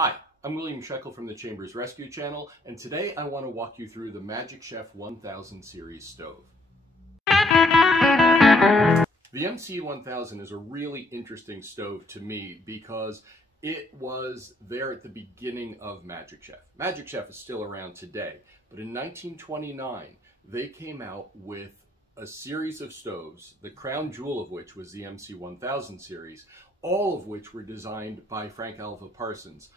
Hi, I'm William Shekel from the Chambers Rescue Channel, and today I want to walk you through the Magic Chef 1000 series stove. The MC1000 is a really interesting stove to me because it was there at the beginning of Magic Chef. Magic Chef is still around today, but in 1929 they came out with a series of stoves, the crown jewel of which was the MC1000 series, all of which were designed by Frank Alvah Parsons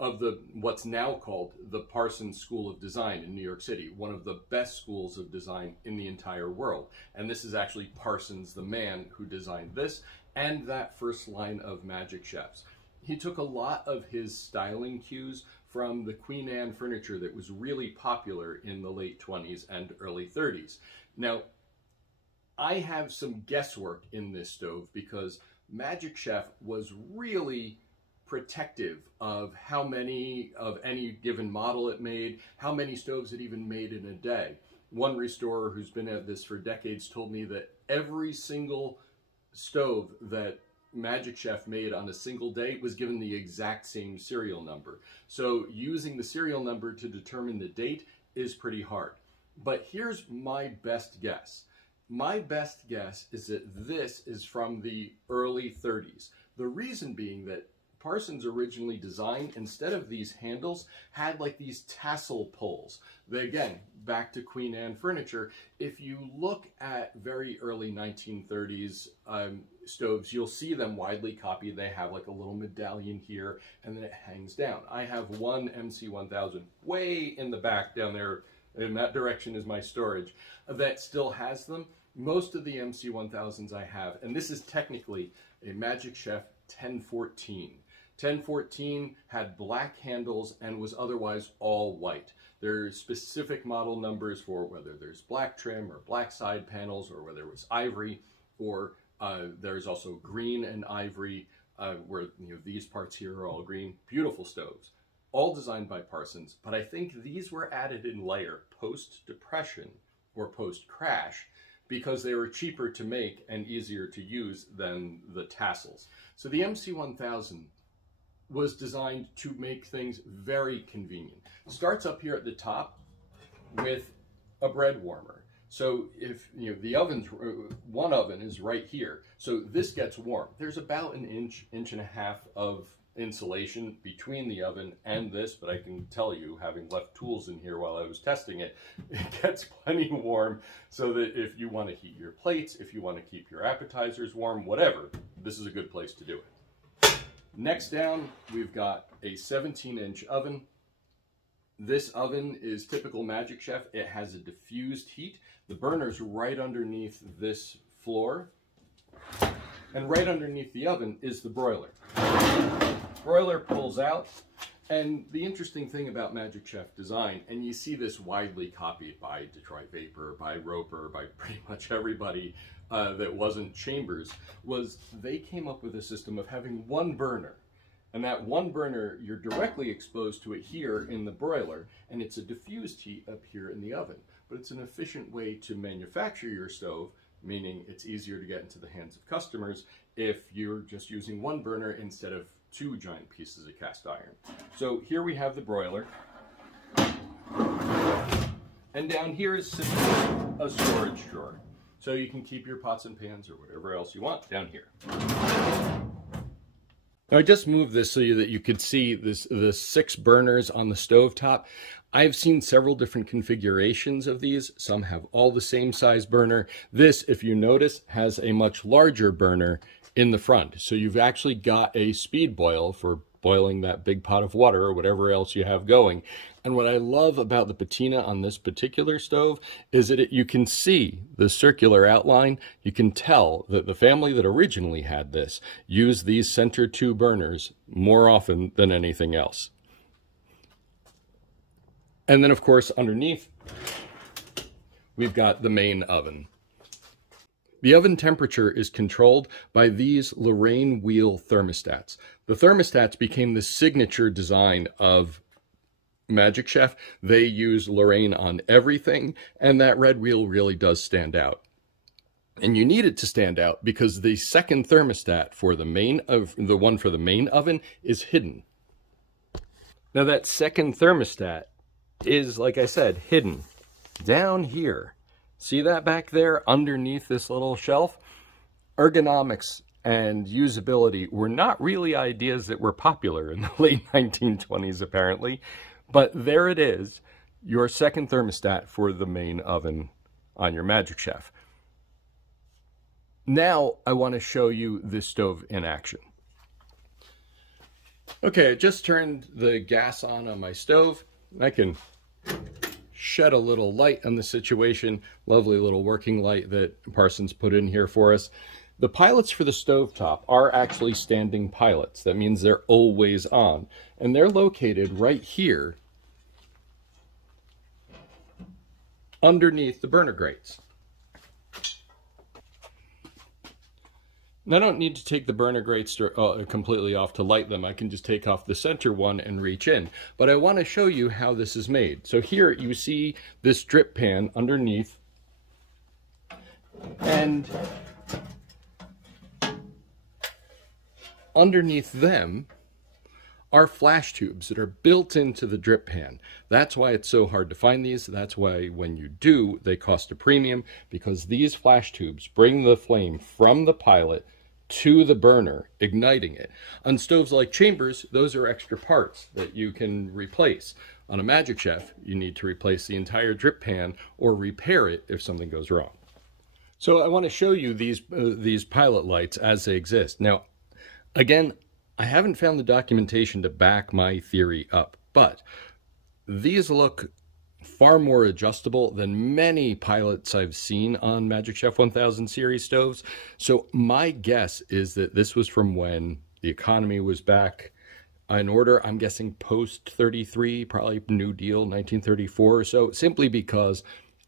of what's now called the Parsons School of Design in New York City, one of the best schools of design in the entire world. And this is actually Parsons, the man who designed this and that first line of Magic Chefs. He took a lot of his styling cues from the Queen Anne furniture that was really popular in the late 20s and early 30s. Now, I have some guesswork in this stove because Magic Chef was really protective of how many of any given model it made, how many stoves it even made in a day. One restorer who's been at this for decades told me that every single stove that Magic Chef made on a single day was given the exact same serial number. So using the serial number to determine the date is pretty hard. But here's my best guess. My best guess is that this is from the early 30s. The reason being that Parsons originally designed, instead of these handles, had like these tassel pulls. They, again, back to Queen Anne furniture, if you look at very early 1930s stoves, you'll see them widely copied. They have like a little medallion here, and then it hangs down. I have one MC1000 way in the back down there, in that direction is my storage, that still has them. Most of the MC1000s I have, and this is technically a Magic Chef 1014. 1014 had black handles and was otherwise all white. There are specific model numbers for whether there's black trim or black side panels or whether it was ivory, or there's also green and ivory, where these parts here are all green. Beautiful stoves, all designed by Parsons, but I think these were added in layer post-depression or post-crash because they were cheaper to make and easier to use than the tassels. So the MC1000 was designed to make things very convenient. Starts up here at the top with a bread warmer. So if the oven's, one oven is right here, so this gets warm. There's about an inch and a half of insulation between the oven and this, but I can tell you, having left tools in here while I was testing it, it gets plenty warm so that if you want to heat your plates, if you want to keep your appetizers warm, whatever, this is a good place to do it. Next down, we've got a 17-inch oven. This oven is typical Magic Chef. It has a diffused heat. The burner's right underneath this floor, and right underneath the oven is the broiler. Broiler pulls out, and the interesting thing about Magic Chef design, and you see this widely copied by Detroit Vapor, by Roper, by pretty much everybody that wasn't Chambers, was they came up with a system of having one burner. And that one burner, you're directly exposed to it here in the broiler, and it's a diffused heat up here in the oven. But it's an efficient way to manufacture your stove, meaning it's easier to get into the hands of customers if you're just using one burner instead of two giant pieces of cast iron. So here we have the broiler, and down here is a storage drawer. So you can keep your pots and pans or whatever else you want down here. Now I just moved this so that you could see the 6 burners on the stovetop. I've seen several different configurations of these. Some have all the same size burner. This, if you notice, has a much larger burner in the front. So you've actually got a speed boil for boiling that big pot of water or whatever else you have going. And what I love about the patina on this particular stove is that you can see the circular outline. You can tell that the family that originally had this used these center 2 burners more often than anything else. And then, of course, underneath, we've got the main oven. The oven temperature is controlled by these Lorraine wheel thermostats. The thermostats became the signature design of Magic Chef. They use Lorraine on everything, and that red wheel really does stand out. And you need it to stand out because the second thermostat for the one for the main oven is hidden. Now that second thermostat is, like I said, hidden down here. See that back there underneath this little shelf? Ergonomics and usability were not really ideas that were popular in the late 1920s, apparently. But there it is, your second thermostat for the main oven on your Magic Chef. Now I want to show you this stove in action. Okay, I just turned the gas on my stove. I can shed a little light on the situation. Lovely little working light that Parsons put in here for us. The pilots for the stovetop are actually standing pilots. That means they're always on. And they're located right here underneath the burner grates. And I don't need to take the burner grates completely off to light them. I can just take off the center one and reach in. But I want to show you how this is made. So here you see this drip pan underneath. And underneath them are flash tubes that are built into the drip pan. That's why it's so hard to find these. That's why when you do, they cost a premium, because these flash tubes bring the flame from the pilot to the burner, igniting it. On stoves like Chambers, those are extra parts that you can replace. On a Magic Chef, you need to replace the entire drip pan or repair it if something goes wrong. So I want to show you these pilot lights as they exist. Now, again, I haven't found the documentation to back my theory up, but these look far more adjustable than many pilots I've seen on Magic Chef 1000 series stoves. So my guess is that this was from when the economy was back in order. I'm guessing post 33, probably New Deal 1934 or so, simply because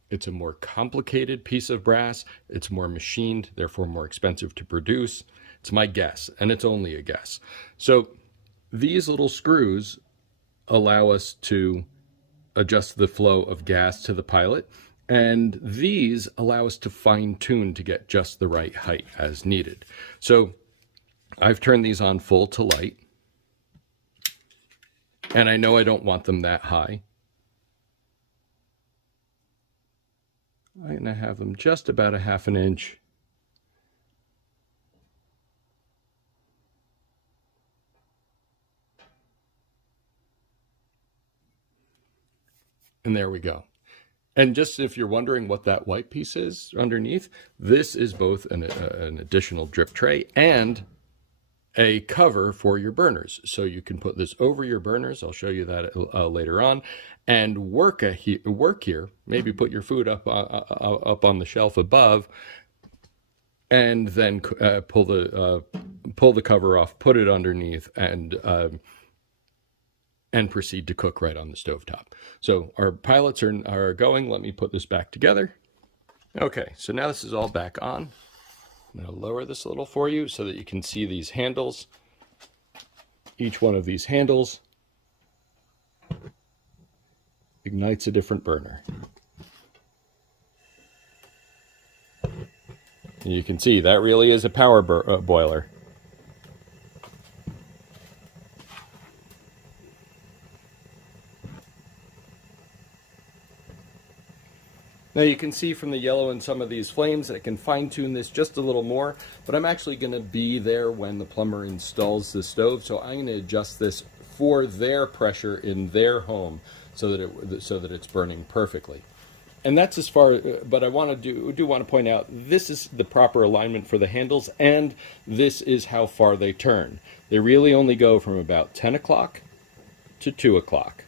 it's a more complicated piece of brass. It's more machined, therefore more expensive to produce. It's my guess, and it's only a guess. So these little screws allow us to adjust the flow of gas to the pilot, and these allow us to fine-tune to get just the right height as needed. So I've turned these on full to light, and I know I don't want them that high. I'm going to have them just about a ½ an inch. And there we go. And just if you're wondering what that white piece is underneath, this is both an additional drip tray and a cover for your burners. So you can put this over your burners. I'll show you that later on. And work here. Maybe put your food up on the shelf above, and then pull the cover off, put it underneath, and proceed to cook right on the stovetop. So our pilots are going. Let me put this back together. Okay, so now this is all back on. I'm going to lower this a little for you so that you can see these handles. Each one of these handles ignites a different burner. And you can see that really is a power boiler. Now you can see from the yellow in some of these flames that I can fine-tune this just a little more, but I'm actually going to be there when the plumber installs the stove, so I'm going to adjust this for their pressure in their home so that it's burning perfectly. And that's as far, but I want to do want to point out, this is the proper alignment for the handles, and this is how far they turn. They really only go from about 10 o'clock to 2 o'clock.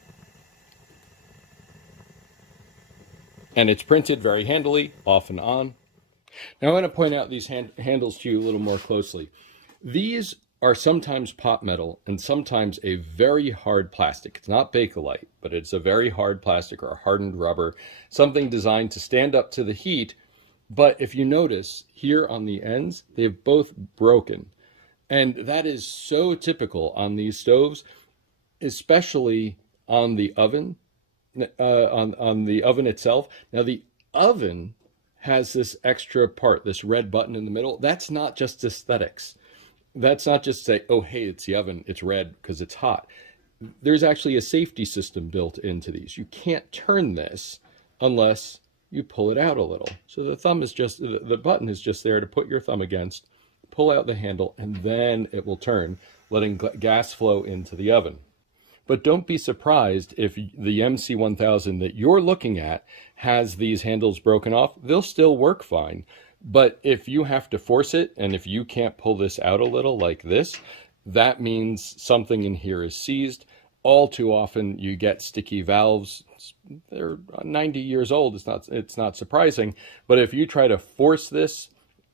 And it's printed very handily, off and on. Now I want to point out these handles to you a little more closely. These are sometimes pot metal and sometimes a very hard plastic. It's not Bakelite, but it's a very hard plastic or a hardened rubber, something designed to stand up to the heat. But if you notice here on the ends, they've both broken. And that is so typical on these stoves, especially on the oven. On the oven itself. Now the oven has this extra part, this red button in the middle. That's not just aesthetics. That's not just say, oh hey, it's the oven, it's red because it's hot. there's actually a safety system built into these. You can't turn this unless you pull it out a little. So the thumb is just, the button is just there to put your thumb against, pull out the handle, and then it will turn, letting gas flow into the oven. But don't be surprised if the MC1000 that you're looking at has these handles broken off. They'll still work fine. But if you have to force it, and if you can't pull this out a little like this, that means something in here is seized. All too often you get sticky valves. They're 90 years old. It's not surprising. But if you try to force this,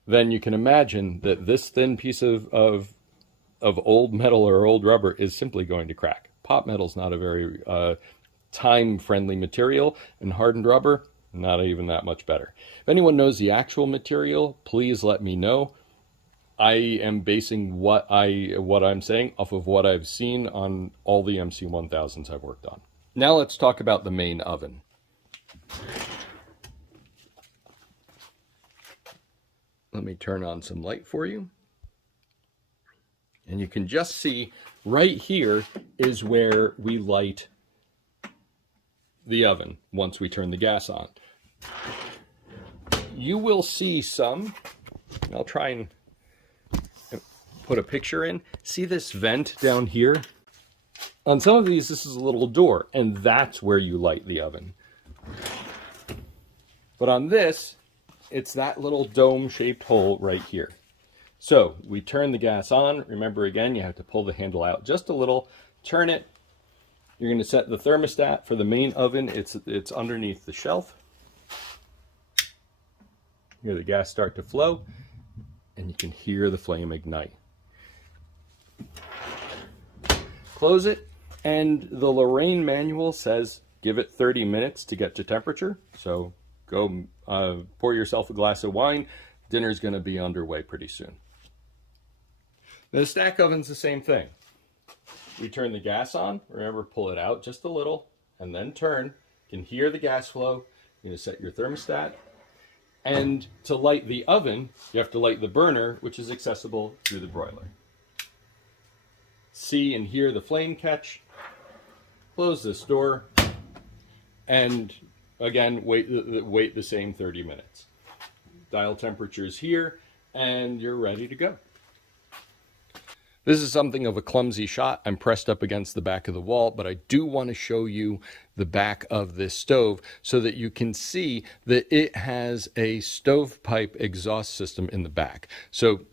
then you can imagine that this thin piece of old metal or old rubber is simply going to crack. Pot metal is not a very time-friendly material, and hardened rubber, not even that much better. If anyone knows the actual material, please let me know. I am basing what I'm saying off of what I've seen on all the MC1000s I've worked on. Now let's talk about the main oven. Let me turn on some light for you. And you can just see right here is where we light the oven once we turn the gas on. You will see some, I'll try and put a picture in. See this vent down here? On some of these, this is a little door, and that's where you light the oven. But on this, it's that little dome-shaped hole right here. So we turn the gas on. Remember, again, you have to pull the handle out just a little, turn it. You're going to set the thermostat for the main oven. It's underneath the shelf. Hear the gas start to flow, and you can hear the flame ignite. Close it, and the Lorraine manual says give it 30 minutes to get to temperature. So go pour yourself a glass of wine. Dinner's going to be underway pretty soon. The stack oven's the same thing. We turn the gas on. Remember, pull it out just a little, and then turn. You can hear the gas flow. You're going to set your thermostat. And to light the oven, you have to light the burner, which is accessible through the broiler. See and hear the flame catch. Close this door. And again, wait the same 30 minutes. Dial temperatures here, and you're ready to go. This is something of a clumsy shot. I'm pressed up against the back of the wall, but I do want to show you the back of this stove so that you can see that it has a stovepipe exhaust system in the back. So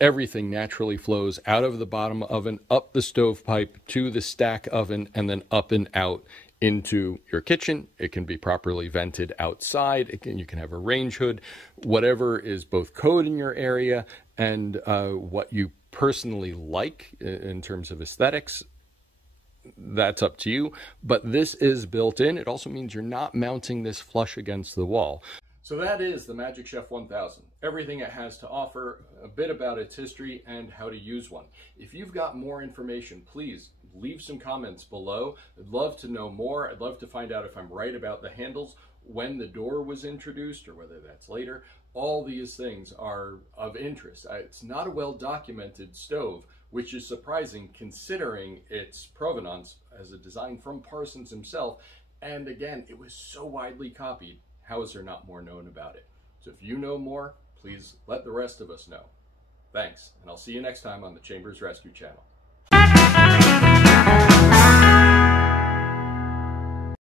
everything naturally flows out of the bottom oven, up the stovepipe to the stack oven, and then up and out into your kitchen. It can be properly vented outside. You can have a range hood, whatever is both code in your area and what you personally like in terms of aesthetics. That's up to you, but this is built in. It also means you're not mounting this flush against the wall. So that is the Magic Chef 1000. Everything it has to offer, a bit about its history, and how to use one. If you've got more information, please leave some comments below. I'd love to know more. I'd love to find out if I'm right about the handles, when the door was introduced, or whether that's later. All these things are of interest. It's not a well-documented stove, which is surprising considering its provenance as a design from Parsons himself. And again, it was so widely copied. How is there not more known about it? So if you know more, please let the rest of us know. Thanks, and I'll see you next time on the Chambers Rescue Channel.